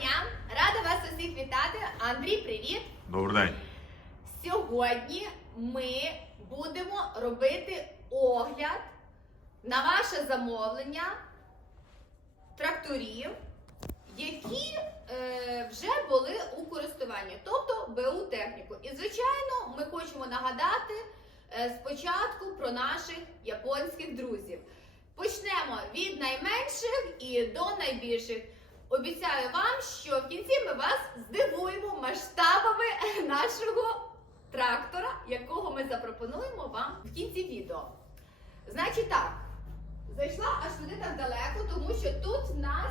дня! Рада вас усіх вітати. Андрій, привіт! Добрий день. Сьогодні ми будемо робити огляд на ваше замовлення тракторів, які е, вже були у користуванні, тобто БУ техніку. І звичайно, ми хочемо нагадати е, спочатку про наших японських друзів. Почнемо від найменших і до найбільших. Обіцяю вам, що в кінці ми вас здивуємо масштабами нашого трактора, якого ми запропонуємо вам в кінці відео. Значить так, зайшла аж туди так далеко, тому що тут в нас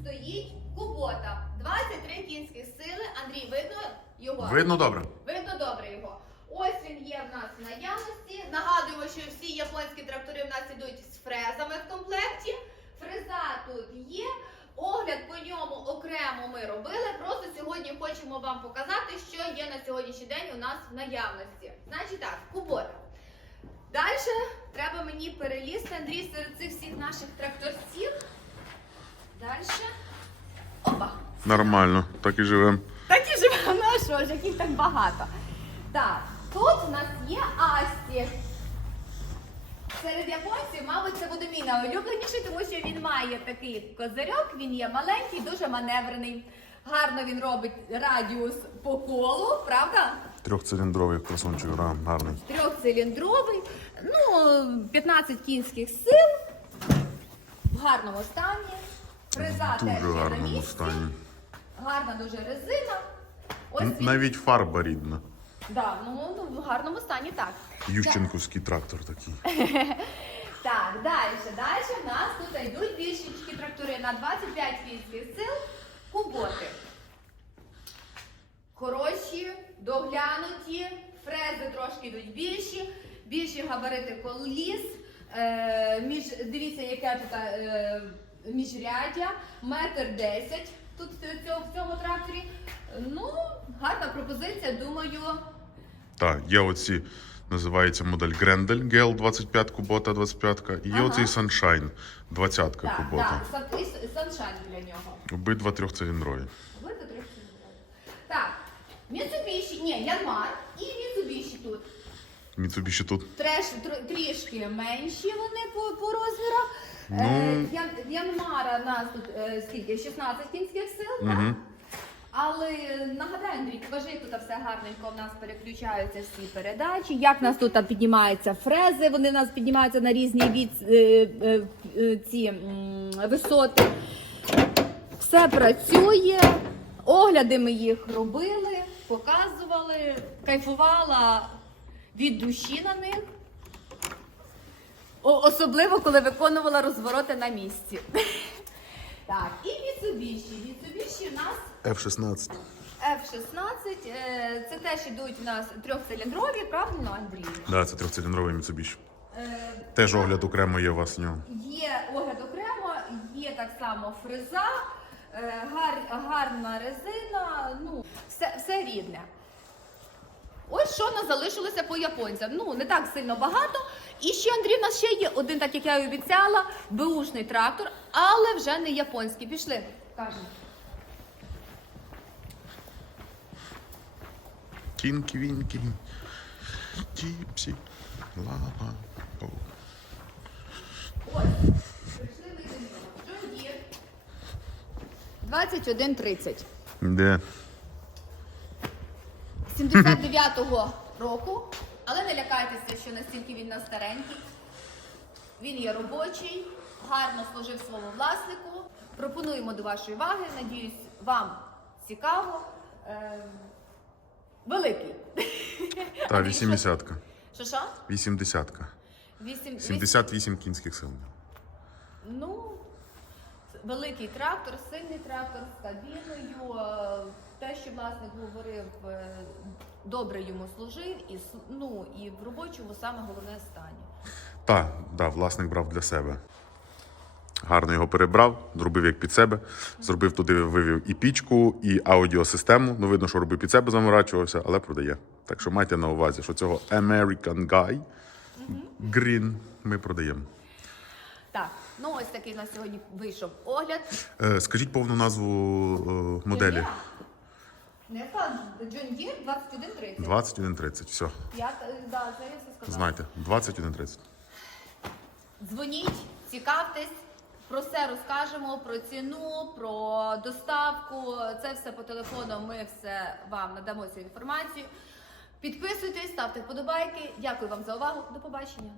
стоїть кубота. 23 кінських сили. Андрій, видно його? Видно добре. Видно добре його. Ось він є в нас в наявності. Нагадуємо, що всі японські трактори в нас ідуть з фрезами в комплекті. Фреза тут є. Огляд по ньому окремо ми робили. Просто сьогодні хочемо вам показати, що є на сьогоднішній день у нас в наявності. Значить так, кубота. Далі треба мені перелізти, Андрій, серед цих всіх наших тракторців. Далі. Опа! Нормально, так і живемо. Так і живемо, ну а що ж, яких так багато. Так, тут у нас є Асті. Серед японців, мабуть, це буде мій найулюбленіший, тому що він має такий козирьок, він є маленький, дуже маневрений. Гарно він робить радіус по колу, правда? Трьохциліндровий красунчик, гарний. Трьохциліндровий, ну, 15 кінських сил, в гарному стані. Фреза теж Дуже є на гарному місці. стані. Гарна дуже резина. Ось він. Навіть фарба рідна. Да, ну, в гарному стані так. Ющенківський трактор такий. Так, далі. Далі в нас тут йдуть більшічки трактори на 25 кінських сил куботи. Хороші, доглянуті, фрези трошки йдуть більші, більші габарити коліс. Е, між, дивіться, яке тут е, міжряддя, метр десять тут в цьому тракторі. Ну, гарна пропозиція, думаю, Так, є оці, називається модель Грендель GL25 Кубота 25 і є Ага. оцей Sunshine 20 так, Кубота. так, і саншайн для нього. Обидва трьохциліндрові. Ви до трьох Так, Mitsubishi, ні, Янмар і Mitsubishi тут. Mitsubishi тут. Треш, тр- трішки менші вони по, по розмірах. Ну. Е, Ян- Янмара у нас тут е, скільки? 16 кінських сил, так? Але е, нагадай, Андрій, покажи, тут все гарненько в нас переключаються всі передачі. Як нас тут піднімаються фрези, вони нас піднімаються на різні від, е, е, ці висоти. Все працює. Огляди ми їх робили, показували, кайфувала від душі на них. Особливо, коли виконувала розвороти на місці. Так, і Mitsubishi. Mitsubishi у нас F16. F-16. е, Це теж ідуть у нас трьохциліндрові, правильно, Андрій? Да, це трьохциліндровий Mitsubishi. Е, Теж огляд окремо є у вас в нього. Є огляд окремо, є так само фреза, е, гар, гарна резина, ну, все, все рідне. Ось що нас залишилося по японцям. Ну, не так сильно багато. І ще, Андрій, у нас ще є один, так як я і обіцяла, беушний трактор, але вже не японський. Пішли, кажемо. Кінкі вінкі. Тіпсі. Лава. О. Ось, прийшли ми до нього. John Deere 2130. Де? 79-го року, але не лякайтеся, що настільки він на старенький. Він є робочий, гарно служив своєму власнику. Пропонуємо до вашої уваги. Надіюсь, вам цікаво. Ем, великий. Та, 80-ка. Що що? 80-ка. Вісім, 78 кінських сил. Ну, великий трактор, сильний трактор з кабіною. е, Те, що власник говорив, е, добре йому служив, і ну і в робочому саме головне стані. Так, да, власник брав для себе. Гарно його перебрав, зробив як під себе. Зробив туди, вивів і пічку, і аудіосистему. Ну, видно, що робив під себе, заморачувався, але продає. Так що майте на увазі, що цього American Guy Green ми продаємо. Так, Ну, ось такий у нас сьогодні вийшов огляд. Е, скажіть повну назву е, моделі. Не. John Deere 2130. 2130. Все, Я, е, да, це я все сказала. знайте, 2130. Дзвоніть, цікавтесь, про все розкажемо, про ціну, про доставку. Це все по телефону. Ми все вам надамо цю інформацію. Підписуйтесь, ставте вподобайки. Дякую вам за увагу. До побачення.